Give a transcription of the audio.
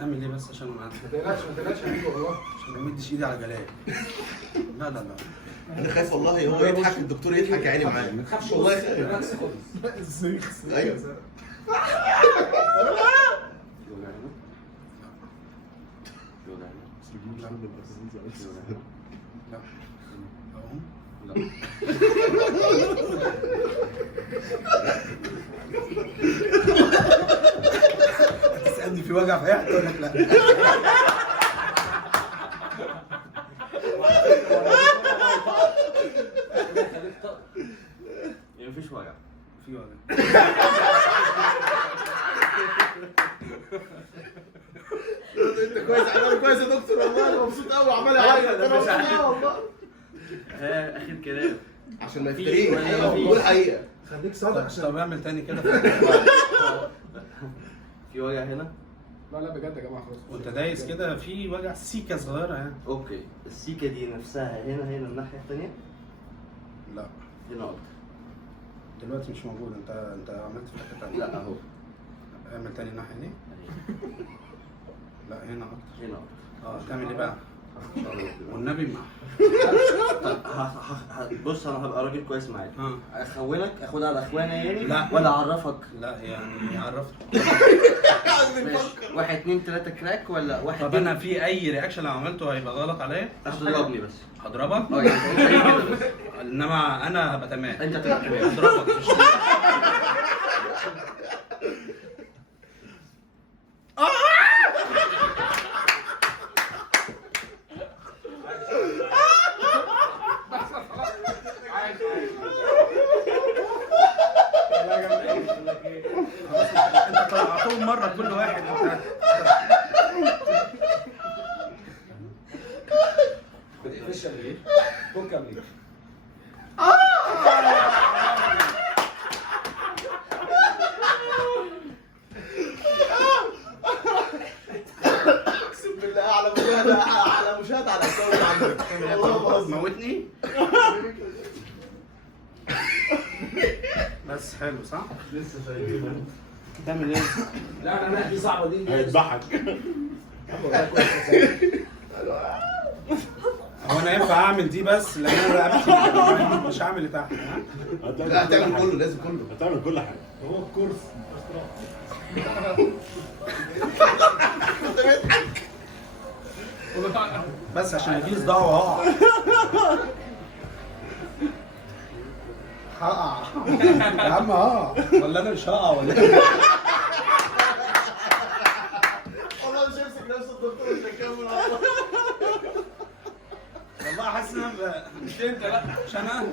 اعمل ايه بس عشان ما تقلقش يا حبيبي والله. عشان ما امدش ايدي على جلال. لا لا لا انا خايف والله هو يضحك الدكتور يضحك يا عيني معايا. ما تخافش والله خالص. خايف. ريلاكس خالص. ازاي؟ ايوه في وجع هنا؟ في وجع هنا؟ في وجع هنا؟ لا اهو لا تسألني في وجع في اي حته اقول لك لا. يعني مفيش وجع. في وجع. انت كويس عمال كويس يا دكتور والله انا مبسوط قوي وعمال اعيط انا مبسوط قوي والله. ها اخر كلام. عشان ما يفتريش ولا مفيش؟ قول حقيقه. خليك صادق عشان طب اعمل تاني كده. في وجع هنا؟ لا بجد يا جماعه خلاص. وانت دايس كده في وجع سيكه صغيره يعني. اوكي، السيكه دي نفسها هنا الناحيه الثانيه؟ لا هنا اكتر. دلوقتي مش موجود. انت عملت في حته تانيه. لا اهو. اعمل تاني الناحيه دي. لا هنا اكتر. هنا اكتر. تعمل ايه بقى؟ والنبي ما بص انا هبقى راجل كويس معاك. اه اخونك اخدها على اخوانا يعني؟ لا. ولا اعرفك؟ لا يعني عرفت. ماشي. 1 2 3 كراك ولا 1 طب انا في اي رياكشن لو عملته هيبقى غلط عليا؟ هتضربني بس. هضربك؟ اه يعني زي كده بس. انما انا هبقى تمام. انت هتبقى تمام. هضربك مش انت طلعتهم مره كل واحد. ما تقفش يا ابني. فك يا ابني. اقسم بالله اعلى مشاهده على الكون عندك والله ما بهزر. موتني. بس حلو صح؟ لسه شايفين تعمل ايه؟ لا دي صعبه دي. هيذبحك. هو انا ينفع اعمل دي بس لان انا رقبتي مش هعمل اللي تحت ها؟ لا هتعمل كله لازم كله. هتعمل كل حاجه. هو الكورس. بس عشان يجيلي صداع وهقع. هقع يا عم هقع ولا انا مش هقع ولا ايه؟ والله مش همسك نفس الدكتور مش هكمل والله. والله حاسس ان انا مش انت لا مش انا.